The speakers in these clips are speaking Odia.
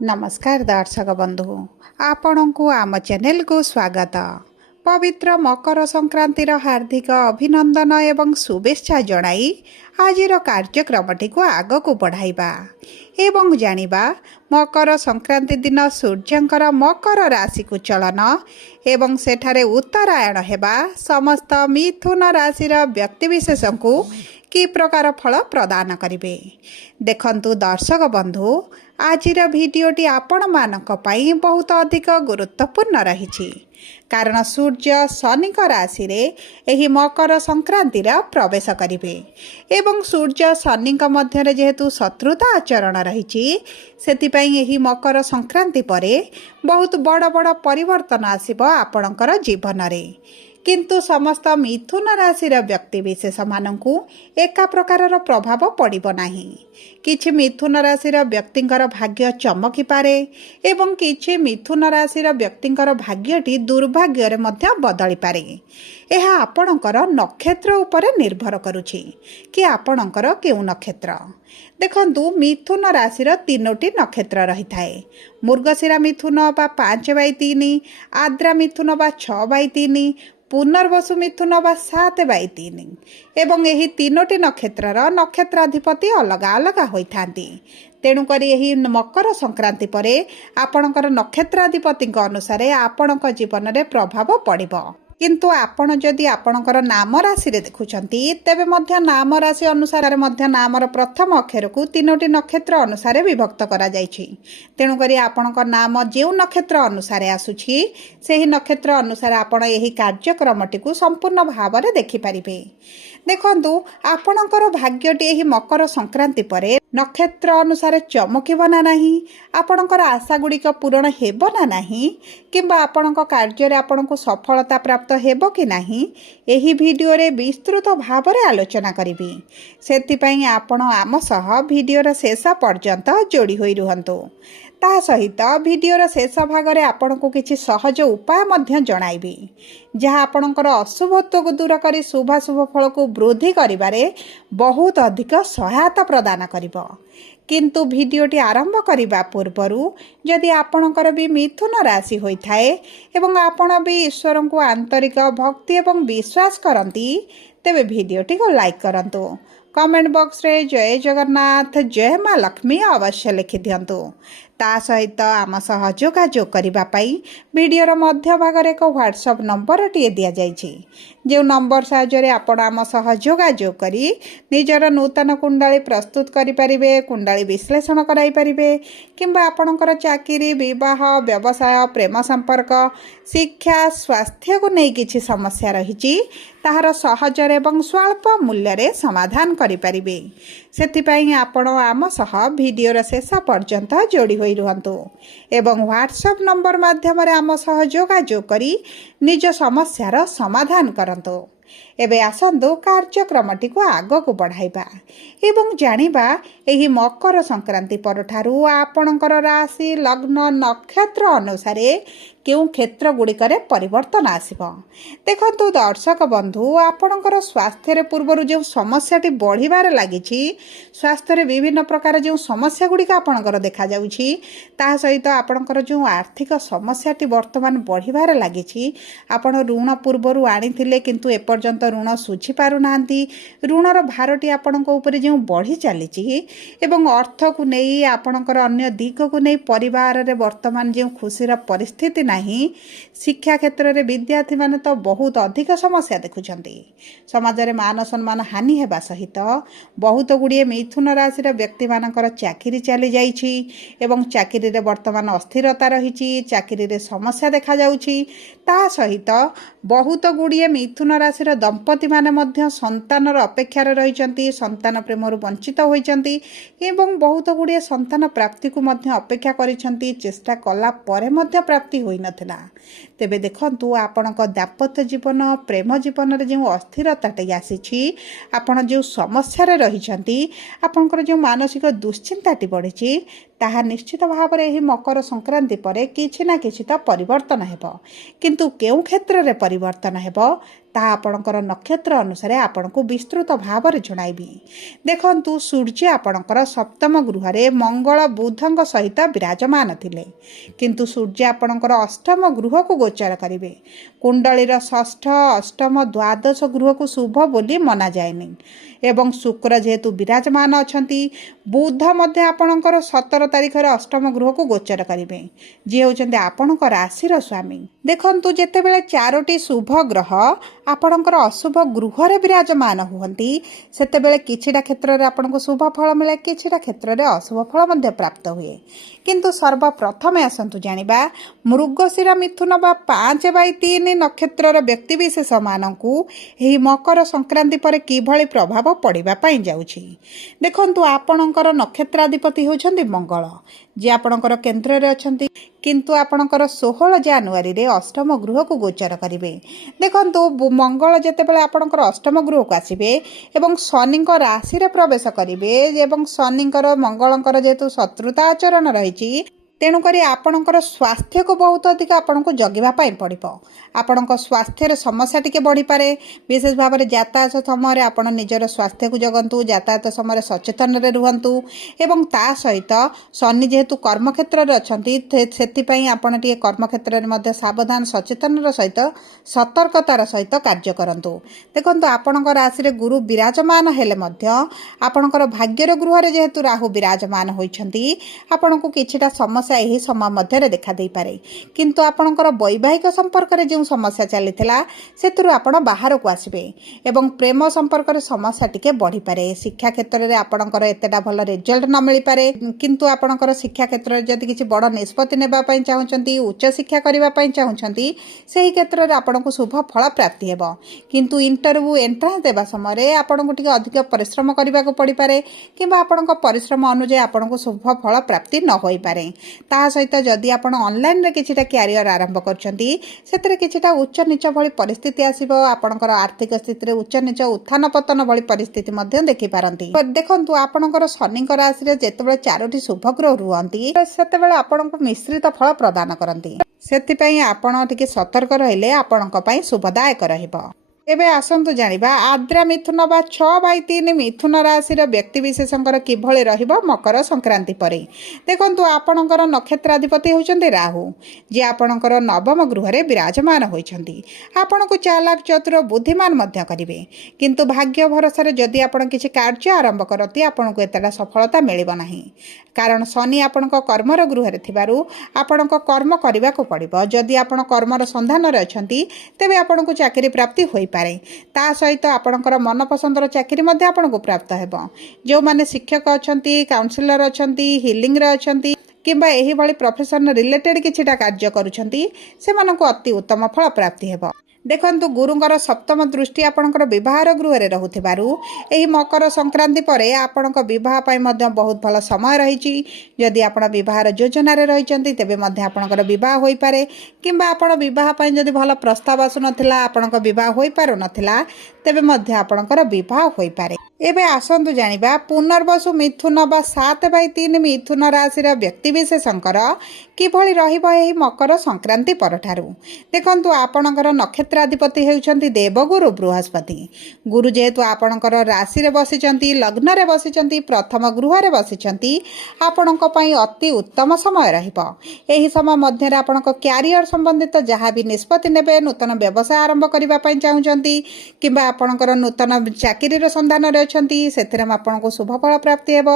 नमस्कार दर्शक बंधु आपण को आम चैनल को स्वागत। पवित्र मकर संक्रांतिर हार्दिक अभिनंदन एवं शुभेच्छा जणाई आजिर कार्यक्रमटी को आग को बढ़ाइबा एवं जानिबा मकर संक्रांति दिन सूर्यंकर मकर राशि को चलन एवं सेठारे उत्तरायण हेबा समस्त मिथुन राशिर व्यक्तिविशेष को कि प्रकार फल प्रदान करिवे। देखंतु दर्शक बंधु आजिर भिडियोटी आपण मानक पई बहुत अधिक गुरुत्वपूर्ण रहिछि कारण सूर्य शनि राशि रे एही मकर संक्रांतिर प्रवेश करिवे एवं सूर्य शनि मध्य जेहेतु शत्रुता आचरण रहिछि सेतिपई एही मकर संक्रांति परे बहुत बड़ बड़ परिवर्तन आसिबो आपणकर जीवन रे। किंतु समस्त मिथुन राशिर व्यक्तिविशेष मानकु एका प्रकारर प्रभाव पड़िबो नाही। किछि मिथुन राशिर व्यक्तिंकर भाग्य चमकी पारे एवं किछि मिथुन राशिर व्यक्तिंकर भाग्यटी दुर्भाग्य रे मध्य बदली पारे। एहा आपणकर नक्षत्र उपरे निर्भर करुछि कि आपणकर केउ नक्षत्र। देखंतु मिथुन राशिर तीनोटी नक्षत्र रही थाए। मृगशिरा मिथुन बा 5/3, आद्रा मिथुन बा 6/3, पुनर्वसु मिथुन बा 7/3 एवं एही तीनोटी नक्षत्रर नक्षत्राधिपति अलग अलग होइथांती। तेणुकरी एही मकर संक्रांति परे आपणकर नक्षत्राधिपति अनुसार आपणक जीवन में प्रभाव पड़िबो। किंतु आपण जदि आपणकर नाम राशि रे देखुछंती तेबे मध्य नाम राशि अनुसार मध्य नामर प्रथम अक्षर को तीनोटी नक्षत्र अनुसार विभक्त करा जायछि। तेणुकरी आपणक नाम जेउ नक्षत्र अनुसार आसुछि सेही नक्षत्र अनुसार आपण एही कार्यक्रमटी को संपूर्ण भाव में देखि परिबे। देखंतु आपणकर भाग्यटी एही मकर संक्रांति परे नक्षत्र अनुसार चमकिब ना नाही, आपणकर आशा गुड़िक पूरण हेब ना नाही किंबा आपणक कार्य रे आपणको सफलता प्राप्त हेब कि नाही एही भिडियो रे विस्तृत भाव में आलोचना करिबी। सेतिपई आपण आम सह भिडियोर शेष पर्यंत जोड़ी होई रुहंतु। ता सहित भिडियोर शेष भाग में आपण को किछि सहज उपाय मध्य जणाइबी जहाँ आपणकर अशुभत्व को दूर करी शुभाशुभ फल को वृद्धि करिबारे बहुत अधिक सहायता प्रदान करिबो। किंतु भिडियोटी आरंभ करने पूर्वरु जदि आपणकर भी मिथुन राशि होइथाए एवं आपण भी ईश्वर को आंतरिक भक्ति एवं विश्वास करती तेबे भिडियोटी को लाइक करंतु। कमेंट बॉक्स रे जय जगन्नाथ जय माँ लक्ष्मी अवश्य लिखि दियंतु। ता सहित आम सह जोगाजोग करिबा पई भिडियोर मध्य भाग रे एक व्हाट्सएप नंबर टिए दिया जायछि जो नंबर साहाय्य आपण आम सह जोगाजोग करी निजर नूतन कुंडली प्रस्तुत करि परिबे, कुंडली विश्लेषण कराई परिबे किंबा आपणकर चाकरी विवाह व्यवसाय प्रेम संपर्क शिक्षा स्वास्थ्य को नहीं किछि समस्या रहिछि ताहार सहज एवं स्वल्प मूल्य रे समाधान करि परिबे। सेथिपई आपण आम सह भिडियोर शेष पर्यंत जोड़ी होई रुहंतु एवं व्हाट्सएप नंबर माध्यम आम सह जोगाजोग करी निज समस्यार समाधान करंतु। एबे आसंतु कार्यक्रमटी को आग को बढ़ाइबा एवं जानिबा एही मकर संक्रांति परठारु आपणकर राशि लग्न नक्षत्र अनुसार केउ क्षेत्र गुड़िकर परिवर्तन आसिबो। देखंतु दर्शक बंधु आपणकर स्वास्थ्य रे पूर्वरु जो समस्याटी बढ़िबार लागिछि स्वास्थ्य रे विभिन्न प्रकार जो समस्या गुड़िक आपणकर देखा जाउछि ता सहित आपणकर जो आर्थिक समस्याटी वर्तमान बढ़िबार लागिछि आपण ऋण पूर्वरु आनिथिले किंतु एपर्यंत ऋण सुझी पारु नांती ऋणर भारटी आपणक ऊपर जो बढ़ी चलीछि एवं अर्थ को नहीं आपणकर अन्य दिग को नहीं परिवार रे वर्तमान जो खुशीर परिस्थिति नहीं शिक्षा क्षेत्र में विद्यार्थी माने तो बहुत अधिक समस्या देखुछंती। समाज रे मान सम्मान हानि हेबा सहित बहुत गुड़िए मिथुन राशि व्यक्ति मानकर चाकरी चली जाइछि एवं चाकरी रे वर्तमान अस्थिरता रहिछि चाकरी रे समस्या देखा जाउछि। ता सहित बहुत गुड़िए मिथुन राशि दंपति माने मध्य संतानर अपेक्षार रहिछंती संतान प्रेमरु वंचित होइछंती एवं बहुत गुड़िए संतान प्राप्ति को मध्य अपेक्षा करिछंती चेष्टा कला परे मध्य प्राप्ति होई नथिला। तेबे देखंतु आपणक दाम्पत्य जीवन प्रेम जीवन रे जो अस्थिरताटी आसीछि आपण जो समस्या रे रहिछंती आपणकर जो मानसिक दुश्चिंताटी बढ़िछि ତାହା ନିଶ୍ଚିତ ଭାବରେ ଏହି ମକର ସଂକ୍ରାନ୍ତି ପରେ କିଛି ନା କିଛି ତ ପରିବର୍ତ୍ତନ ହେବ। କିନ୍ତୁ କେଉଁ କ୍ଷେତ୍ରରେ ପରିବର୍ତ୍ତନ ହେବ ତାହା ଆପଣଙ୍କର ନକ୍ଷତ୍ର ଅନୁସାରେ ଆପଣଙ୍କୁ ବିସ୍ତୃତ ଭାବରେ ଜଣାଇବି। ଦେଖନ୍ତୁ, ସୂର୍ଯ୍ୟ ଆପଣଙ୍କର ସପ୍ତମ ଗୃହରେ ମଙ୍ଗଳ ବୁଧଙ୍କ ସହିତ ବିରାଜମାନ ଥିଲେ, କିନ୍ତୁ ସୂର୍ଯ୍ୟ ଆପଣଙ୍କର ଅଷ୍ଟମ ଗୃହକୁ ଗୋଚର କରିବେ। କୁଣ୍ଡଳୀର ଷଷ୍ଠ, ଅଷ୍ଟମ, ଦ୍ୱାଦଶ ଗୃହକୁ ଶୁଭ ବୋଲି ମନାଯାଏନି ଏବଂ ଶୁକ୍ର ଯେହେତୁ ବିରାଜମାନ ଅଛନ୍ତି, ବୁଧ ମଧ୍ୟ ଆପଣଙ୍କର 17 ତାରିଖରେ ଅଷ୍ଟମ ଗୃହକୁ ଗୋଚର କରିବେ, ଯିଏ ହେଉଛନ୍ତି ଆପଣଙ୍କ ରାଶିର ସ୍ୱାମୀ। ଦେଖନ୍ତୁ, ଯେତେବେଳେ 4ଟି ଶୁଭ ଗ୍ରହ ଆପଣଙ୍କର ଅଶୁଭ ଗୃହରେ ବିରାଜମାନ ହୁଅନ୍ତି, ସେତେବେଳେ କିଛିଟା କ୍ଷେତ୍ରରେ ଆପଣଙ୍କୁ ଶୁଭ ଫଳ ମିଳେ, କିଛିଟା କ୍ଷେତ୍ରରେ ଅଶୁଭ ଫଳ ମଧ୍ୟ ପ୍ରାପ୍ତ ହୁଏ। କିନ୍ତୁ ସର୍ବପ୍ରଥମେ ଆସନ୍ତୁ ଜାଣିବା ମୃଗଶିର ମିଥୁନ ବା 5/3 ନକ୍ଷତ୍ରର ବ୍ୟକ୍ତିବିଶେଷମାନଙ୍କୁ ଏହି ମକର ସଂକ୍ରାନ୍ତି ପରେ କିଭଳି ପ୍ରଭାବ ପଡ଼ିବା ପାଇଁ ଯାଉଛି। ଦେଖନ୍ତୁ, ଆପଣଙ୍କର ନକ୍ଷତ୍ରାଧିପତି ହେଉଛନ୍ତି ମଙ୍ଗଳ, ଯିଏ ଆପଣଙ୍କର କେନ୍ଦ୍ରରେ ଅଛନ୍ତି, କିନ୍ତୁ ଆପଣଙ୍କର 16 ଜାନୁଆରୀରେ ଅଷ୍ଟମ ଗୃହକୁ ଗୋଚର କରିବେ। ଦେଖନ୍ତୁ, ମଙ୍ଗଳ ଯେତେବେଳେ ଆପଣଙ୍କର ଅଷ୍ଟମ ଗୃହକୁ ଆସିବେ ଏବଂ ଶନିଙ୍କ ରାଶିରେ ପ୍ରବେଶ କରିବେ ଏବଂ ଶନିଙ୍କର ମଙ୍ଗଳଙ୍କର ଯେହେତୁ ଶତ୍ରୁତା ଆଚରଣ ରହିଛି, ତେଣୁକରି ଆପଣଙ୍କର ସ୍ୱାସ୍ଥ୍ୟକୁ ବହୁତ ଅଧିକ ଆପଣଙ୍କୁ ଜଗିବା ପାଇଁ ପଡ଼ିବ। ଆପଣଙ୍କ ସ୍ୱାସ୍ଥ୍ୟର ସମସ୍ୟା ଟିକେ ବଢ଼ିପାରେ। ବିଶେଷ ଭାବରେ ଯାତାୟାତ ସମୟରେ ଆପଣ ନିଜର ସ୍ୱାସ୍ଥ୍ୟକୁ ଜଗନ୍ତୁ, ଯାତାୟାତ ସମୟରେ ସଚେତନରେ ରୁହନ୍ତୁ ଏବଂ ତା ସହିତ ଶନି ଯେହେତୁ କର୍ମକ୍ଷେତ୍ରରେ ଅଛନ୍ତି, ସେଥିପାଇଁ ଆପଣ ଟିକେ କର୍ମକ୍ଷେତ୍ରରେ ମଧ୍ୟ ସାବଧାନ ସଚେତନର ସହିତ ସତର୍କତାର ସହିତ କାର୍ଯ୍ୟ କରନ୍ତୁ। ଦେଖନ୍ତୁ, ଆପଣଙ୍କ ରାଶିରେ ଗୁରୁ ବିରାଜମାନ ହେଲେ ମଧ୍ୟ ଆପଣଙ୍କର ଭାଗ୍ୟର ଗୃହରେ ଯେହେତୁ ରାହୁ ବିରାଜମାନ ହୋଇଛନ୍ତି, ଆପଣଙ୍କୁ କିଛିଟା ସମସ୍ୟା ଏହି ସମୟ ମଧ୍ୟରେ ଦେଖାଦେଇପାରେ। କିନ୍ତୁ ଆପଣଙ୍କର ବୈବାହିକ ସମ୍ପର୍କରେ ଯେଉଁ ସମସ୍ୟା ଚାଲିଥିଲା, ସେଥିରୁ ଆପଣ ବାହାରକୁ ଆସିବେ ଏବଂ ପ୍ରେମ ସମ୍ପର୍କରେ ସମସ୍ୟା ଟିକେ ବଢ଼ିପାରେ। ଶିକ୍ଷା କ୍ଷେତ୍ରରେ ଆପଣଙ୍କର ଏତେଟା ଭଲ ରେଜଲ୍ଟ ନ ମିଳିପାରେ, କିନ୍ତୁ ଆପଣଙ୍କର ଶିକ୍ଷା କ୍ଷେତ୍ରରେ ଯଦି କିଛି ବଡ଼ ନିଷ୍ପତ୍ତି ନେବା ପାଇଁ ଚାହୁଁଛନ୍ତି, ଉଚ୍ଚଶିକ୍ଷା କରିବା ପାଇଁ ଚାହୁଁଛନ୍ତି, ସେହି କ୍ଷେତ୍ରରେ ଆପଣଙ୍କୁ ଶୁଭ ଫଳ ପ୍ରାପ୍ତି ହେବ। କିନ୍ତୁ ଇଣ୍ଟରଭ୍ୟୁ ଏଣ୍ଟ୍ରାନ୍ସ ଦେବା ସମୟରେ ଆପଣଙ୍କୁ ଟିକେ ଅଧିକ ପରିଶ୍ରମ କରିବାକୁ ପଡ଼ିପାରେ କିମ୍ବା ଆପଣଙ୍କ ପରିଶ୍ରମ ଅନୁଯାୟୀ ଆପଣଙ୍କୁ ଶୁଭ ଫଳ ପ୍ରାପ୍ତି ନ ହୋଇପାରେ। ତା ସହିତ ଯଦି ଆପଣ ଅନଲାଇନରେ କିଛିଟା କ୍ୟାରିୟର ଆରମ୍ଭ କରୁଛନ୍ତି, ସେଥିରେ କିଛିଟା ଉଚ୍ଚ ନିଚ ଭଳି ପରିସ୍ଥିତି ଆସିବ। ଆପଣଙ୍କର ଆର୍ଥିକ ସ୍ଥିତିରେ ଉଚ୍ଚ ନିଚ ଉତ୍ଥାନ ପତନ ଭଳି ପରିସ୍ଥିତି ମଧ୍ୟ ଦେଖିପାରନ୍ତି। ଦେଖନ୍ତୁ, ଆପଣଙ୍କର ଶନିଙ୍କ ରାଶିରେ ଯେତେବେଳେ 4ଟି ଶୁଭଗ୍ରହ ରୁହନ୍ତି, ସେତେବେଳେ ଆପଣଙ୍କୁ ମିଶ୍ରିତ ଫଳ ପ୍ରଦାନ କରନ୍ତି। ସେଥିପାଇଁ ଆପଣ ଟିକେ ସତର୍କ ରହିଲେ ଆପଣଙ୍କ ପାଇଁ ଶୁଭଦାୟକ ରହିବ। ଏବେ ଆସନ୍ତୁ ଜାଣିବା ଆଦ୍ରା ମିଥୁନ ବା 6/3 ମିଥୁନ ରାଶିର ବ୍ୟକ୍ତିବିଶେଷଙ୍କର କିଭଳି ରହିବ ମକର ସଂକ୍ରାନ୍ତି ପରେ। ଦେଖନ୍ତୁ, ଆପଣଙ୍କର ନକ୍ଷତ୍ରାଧିପତି ହେଉଛନ୍ତି ରାହୁ, ଯିଏ ଆପଣଙ୍କର ନବମ ଗୃହରେ ବିରାଜମାନ ହୋଇଛନ୍ତି। ଆପଣଙ୍କୁ ଚାଲାକ, ଚତୁର, ବୁଦ୍ଧିମାନ ମଧ୍ୟ କରିବେ, କିନ୍ତୁ ଭାଗ୍ୟ ଭରସାରେ ଯଦି ଆପଣ କିଛି କାର୍ଯ୍ୟ ଆରମ୍ଭ କରନ୍ତି, ଆପଣଙ୍କୁ ଏତେଟା ସଫଳତା ମିଳିବ ନାହିଁ। କାରଣ ଶନି ଆପଣଙ୍କ କର୍ମର ଗୃହରେ ଥିବାରୁ ଆପଣଙ୍କ କର୍ମ କରିବାକୁ ପଡ଼ିବ। ଯଦି ଆପଣ କର୍ମର ସନ୍ଧାନରେ ଅଛନ୍ତି, ତେବେ ଆପଣଙ୍କୁ ଚାକିରି ପ୍ରାପ୍ତି ହୋଇପାରେ। ତା ସହିତ ଆପଣଙ୍କର ମନପସନ୍ଦର ଚାକିରି ମଧ୍ୟ ଆପଣଙ୍କୁ ପ୍ରାପ୍ତ ହେବ। ଯେଉଁମାନେ ଶିକ୍ଷକ ଅଛନ୍ତି, କାଉନସିଲର ଅଛନ୍ତି, ହିଲିଂରେ ଅଛନ୍ତି କିମ୍ବା ଏହିଭଳି ପ୍ରଫେସନ ରିଲେଟେଡ୍ କିଛିଟା କାର୍ଯ୍ୟ କରୁଛନ୍ତି, ସେମାନଙ୍କୁ ଅତି ଉତ୍ତମ ଫଳ ପ୍ରାପ୍ତି ହେବ। ଦେଖନ୍ତୁ, ଗୁରୁଙ୍କର ସପ୍ତମ ଦୃଷ୍ଟି ଆପଣଙ୍କର ବିବାହର ଗୃହରେ ରହୁଥିବାରୁ ଏହି ମକର ସଂକ୍ରାନ୍ତି ପରେ ଆପଣଙ୍କ ବିବାହ ପାଇଁ ମଧ୍ୟ ବହୁତ ଭଲ ସମୟ ରହିଛି। ଯଦି ଆପଣ ବିବାହର ଯୋଜନାରେ ରହିଛନ୍ତି, ତେବେ ମଧ୍ୟ ଆପଣଙ୍କର ବିବାହ ହୋଇପାରେ କିମ୍ବା ଆପଣ ବିବାହ ପାଇଁ ଯଦି ଭଲ ପ୍ରସ୍ତାବ ଆସୁନଥିଲା, ଆପଣଙ୍କ ବିବାହ ହୋଇପାରୁନଥିଲା, ତେବେ ମଧ୍ୟ ଆପଣଙ୍କର ବିବାହ ହୋଇପାରେ। ଏବେ ଆସନ୍ତୁ ଜାଣିବା ପୁନର୍ବସୁ ମିଥୁନ ବା 7/3 ମିଥୁନ ରାଶିର ବ୍ୟକ୍ତିବିଶେଷଙ୍କର କିଭଳି ରହିବ ଏହି ମକର ସଂକ୍ରାନ୍ତି ପରଠାରୁ। ଦେଖନ୍ତୁ, ଆପଣଙ୍କର ନକ୍ଷତ୍ରାଧିପତି ହେଉଛନ୍ତି ଦେବଗୁରୁ ବୃହସ୍ପତି। ଗୁରୁ ଯେହେତୁ ଆପଣଙ୍କର ରାଶିରେ ବସିଛନ୍ତି, ଲଗ୍ନରେ ବସିଛନ୍ତି, ପ୍ରଥମ ଗୃହରେ ବସିଛନ୍ତି, ଆପଣଙ୍କ ପାଇଁ ଅତି ଉତ୍ତମ ସମୟ ରହିବ। ଏହି ସମୟ ମଧ୍ୟରେ ଆପଣଙ୍କ କ୍ୟାରିୟର ସମ୍ବନ୍ଧିତ ଯାହା ବି ନିଷ୍ପତ୍ତି ନେବେ, ନୂତନ ବ୍ୟବସାୟ ଆରମ୍ଭ କରିବା ପାଇଁ ଚାହୁଁଛନ୍ତି କିମ୍ବା ଆପଣଙ୍କର ନୂତନ ଚାକିରିର ସନ୍ଧାନରେ ଅଛନ୍ତି, ସେଥିରେ ଆପଣଙ୍କୁ ଶୁଭଫଳ ପ୍ରାପ୍ତି ହେବ।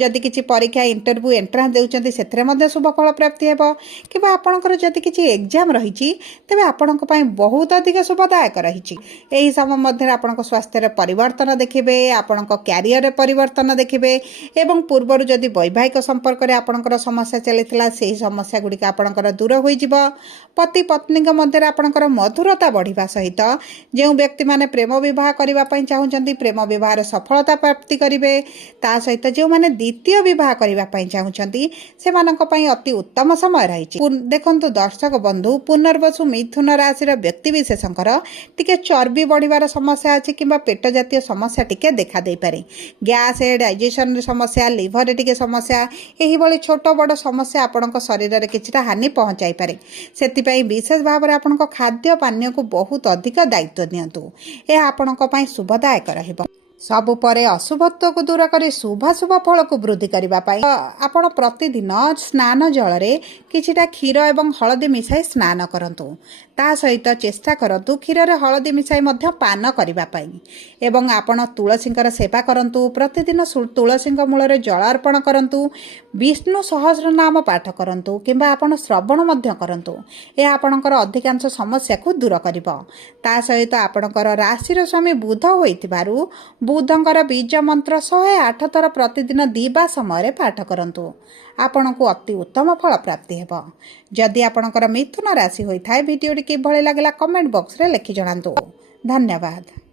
ଯଦି କିଛି ପରୀକ୍ଷା, ଇଣ୍ଟରଭ୍ୟୁ, ଏଣ୍ଟ୍ରାନ୍ସ ଦେଉଛନ୍ତି, ସେଥିରେ ମଧ୍ୟ ଶୁଭଫଳ ପ୍ରାପ୍ତି ହେବ। କିମ୍ବା ଆପଣଙ୍କର ଯଦି କିଛି ଏକ୍ଜାମ୍ ରହିଛି, ତେବେ ଆପଣଙ୍କ ପାଇଁ ବହୁତ ଅଧିକ ଶୁଭଦାୟକ ରହିଛି। ଏହି ସମୟ ମଧ୍ୟରେ ଆପଣଙ୍କ ସ୍ୱାସ୍ଥ୍ୟରେ ପରିବର୍ତ୍ତନ ଦେଖିବେ, ଆପଣଙ୍କ କ୍ୟାରିୟରରେ ପରିବର୍ତ୍ତନ ଦେଖିବେ ଏବଂ ପୂର୍ବରୁ ଯଦି ବୈବାହିକ ସମ୍ପର୍କରେ ଆପଣଙ୍କର ସମସ୍ୟା ଚାଲିଥିଲା, ସେହି ସମସ୍ୟା ଗୁଡ଼ିକ ଆପଣଙ୍କର ଦୂର ହୋଇଯିବ। ପତି ପତ୍ନୀଙ୍କ ମଧ୍ୟରେ ଆପଣଙ୍କର ମଧୁରତା ବଢ଼ିବା ସହିତ ଯେଉଁ ବ୍ୟକ୍ତିମାନେ ପ୍ରେମ ବିବାହ କରିବା ପାଇଁ ଚାହୁଁଛନ୍ତି, ପ୍ରେମ ବିବାହର ସଫଳତା ପ୍ରାପ୍ତି କରିବେ। ତା ସହିତ ଯେଉଁମାନେ ଦ୍ୱିତୀୟ ବିବାହ କରିବା ପାଇଁ ଚାହୁଁଛନ୍ତି ସେମାନଙ୍କ ପାଇଁ ଅତି ଉତ୍ତମ ସମୟ ରହିଛି। ଦେଖନ୍ତୁ ଦର୍ଶକ ବନ୍ଧୁ, ପୁନର୍ବସୁ ମିଥୁନ ରାଶିର ବ୍ୟକ୍ତିବିଶେଷଙ୍କର ଟିକେ ଚର୍ବି ବଢ଼ିବାର ସମସ୍ୟା ଅଛି କିମ୍ବା ପେଟ ଜାତୀୟ ସମସ୍ୟା ଟିକେ ଦେଖା ଦେଇପାରେ। ଗ୍ୟାସ୍, ଡାଇଜେସନ୍ର ସମସ୍ୟା, ଲିଭରରେ ଟିକେ ସମସ୍ୟା, ଏହିଭଳି ଛୋଟ ବଡ଼ ସମସ୍ୟା ଆପଣଙ୍କ ଶରୀରରେ କିଛିଟା ହାନି ପହଞ୍ଚାଇପାରେ। ସେଥିପାଇଁ ବିଶେଷ ଭାବରେ ଆପଣଙ୍କ ଖାଦ୍ୟ ପାନୀୟକୁ ବହୁତ ଅଧିକ ଦାୟିତ୍ୱ ନିଅନ୍ତୁ। ଏହା ଆପଣଙ୍କ ପାଇଁ ଶୁଭଦାୟକ ରହିବ। ସବୁ ପରେ ଅଶୁଭତ୍ୱକୁ ଦୂର କରି ଶୁଭାଶୁଭ ଫଳକୁ ବୃଦ୍ଧି କରିବା ପାଇଁ ଆପଣ ପ୍ରତିଦିନ ସ୍ନାନ ଜଳରେ କିଛିଟା କ୍ଷୀର ଏବଂ ହଳଦୀ ମିଶାଇ ସ୍ନାନ କରନ୍ତୁ। ତା ସହିତ ଚେଷ୍ଟା କରନ୍ତୁ କ୍ଷୀରରେ ହଳଦୀ ମିଶାଇ ମଧ୍ୟ ପାନ କରିବା ପାଇଁ। ଏବଂ ଆପଣ ତୁଳସୀଙ୍କର ସେବା କରନ୍ତୁ। ପ୍ରତିଦିନ ତୁଳସୀଙ୍କ ମୂଳରେ ଜଳ ଅର୍ପଣ କରନ୍ତୁ। ବିଷ୍ଣୁ ସହସ୍ରନାମ ପାଠ କରନ୍ତୁ କିମ୍ବା ଆପଣ ଶ୍ରବଣ ମଧ୍ୟ କରନ୍ତୁ। ଏହା ଆପଣଙ୍କର ଅଧିକାଂଶ ସମସ୍ୟାକୁ ଦୂର କରିବ। ତା ସହିତ ଆପଣଙ୍କର ରାଶିର ସ୍ୱାମୀ ବୁଧ ହୋଇଥିବାରୁ ବୁଧଙ୍କର ବୀଜ ମନ୍ତ୍ର 108 ଥର ପ୍ରତିଦିନ ଦିବା ସମୟରେ ପାଠ କରନ୍ତୁ। ଆପଣଙ୍କୁ ଅତି ଉତ୍ତମ ଫଳ ପ୍ରାପ୍ତି ହେବ। ଯଦି ଆପଣଙ୍କର ମିଥୁନ ରାଶି ହୋଇଥାଏ, ଭିଡ଼ିଓଟି କିଭଳି ଲାଗିଲା କମେଣ୍ଟ ବକ୍ସରେ ଲେଖି ଜଣାନ୍ତୁ। ଧନ୍ୟବାଦ।